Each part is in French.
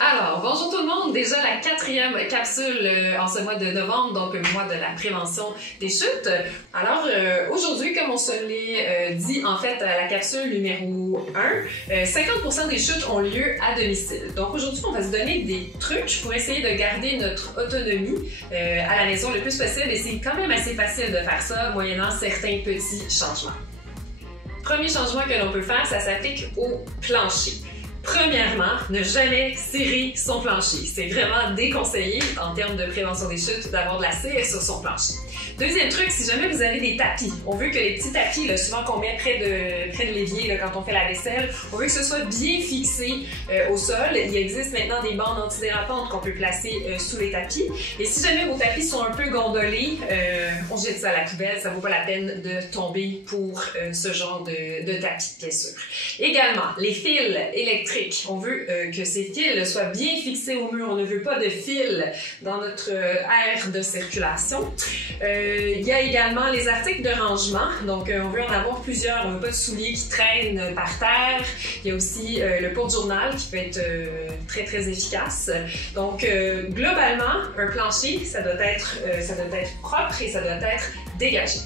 Alors, bonjour tout le monde! Déjà la 4e capsule en ce mois de novembre, donc le mois de la prévention des chutes. Alors, aujourd'hui, comme on se l'est dit en fait à la capsule numéro 1, 50% des chutes ont lieu à domicile. Donc aujourd'hui, on va se donner des trucs pour essayer de garder notre autonomie à la maison le plus possible et c'est quand même assez facile de faire ça moyennant certains petits changements. Premier changement que l'on peut faire, ça s'applique au plancher. Premièrement, ne jamais serrer son plancher. C'est vraiment déconseillé en termes de prévention des chutes d'avoir de la cire sur son plancher. Deuxième truc, si jamais vous avez des tapis, on veut que les petits tapis, là, souvent qu'on met près de l'évier là, quand on fait la vaisselle, on veut que ce soit bien fixé au sol. Il existe maintenant des bandes antidérapantes qu'on peut placer sous les tapis. Et si jamais vos tapis sont un peu gondolés, on jette ça à la poubelle, ça vaut pas la peine de tomber pour ce genre de tapis, bien sûr. Également, les fils électriques. On veut que ces fils soient bien fixés au mur. On ne veut pas de fils dans notre aire de circulation. Il y a également les articles de rangement. Donc, on veut en avoir plusieurs. On veut pas de souliers qui traînent par terre. Il y a aussi le porte-journal qui peut être très, très efficace. Donc, globalement, un plancher, ça doit être propre et ça doit être dégagé.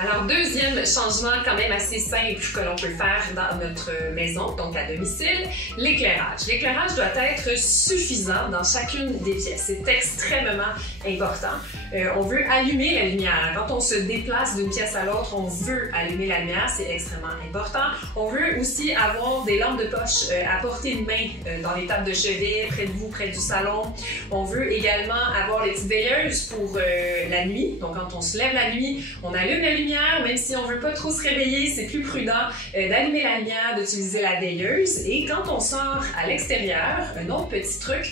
Alors, deuxième changement quand même assez simple que l'on peut faire dans notre maison, donc à domicile, l'éclairage. L'éclairage doit être suffisant dans chacune des pièces. C'est extrêmement important. On veut allumer la lumière. Quand on se déplace d'une pièce à l'autre, on veut allumer la lumière, c'est extrêmement important. On veut aussi avoir des lampes de poche à portée de main dans les tables de chevet, près de vous, près du salon. On veut également avoir les petites veilleuses pour la nuit. Donc quand on se lève la nuit, on allume la lumière. Même si on veut pas trop se réveiller, c'est plus prudent d'allumer la lumière, d'utiliser la veilleuse. Et quand on sort à l'extérieur, un autre petit truc,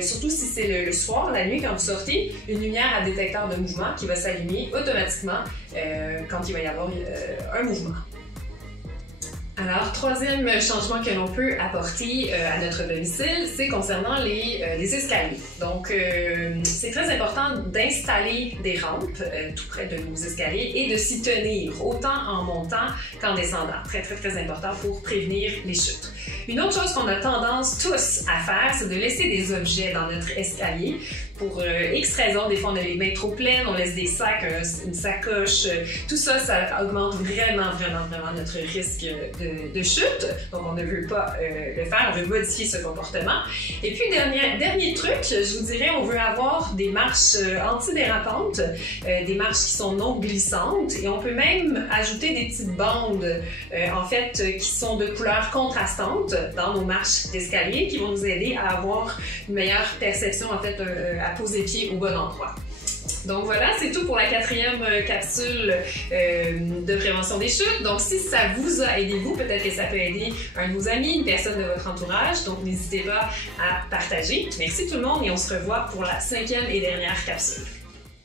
surtout si c'est le soir, la nuit quand vous sortez, une lumière à détecteur de mouvement qui va s'allumer automatiquement quand il va y avoir un mouvement. Alors, troisième changement que l'on peut apporter à notre domicile, c'est concernant les escaliers. Donc, c'est très important d'installer des rampes tout près de nos escaliers et de s'y tenir, autant en montant qu'en descendant. Très, très, très important pour prévenir les chutes. Une autre chose qu'on a tendance tous à faire, c'est de laisser des objets dans notre escalier. Pour X raisons, des fois on a les mains trop pleines, on laisse des sacs, une sacoche, tout ça, ça augmente vraiment notre risque de chute. Donc on ne veut pas le faire, on veut modifier ce comportement. Et puis dernier truc, je vous dirais, on veut avoir des marches antidérapantes, des marches qui sont non glissantes et on peut même ajouter des petites bandes en fait qui sont de couleurs contrastantes dans nos marches d'escalier qui vont nous aider à avoir une meilleure perception en fait à poser les pieds au bon endroit. Donc voilà, c'est tout pour la 4e capsule de prévention des chutes. Donc si ça vous a aidé, peut-être que ça peut aider un de vos amis, une personne de votre entourage. Donc n'hésitez pas à partager. Merci tout le monde et on se revoit pour la 5e et dernière capsule.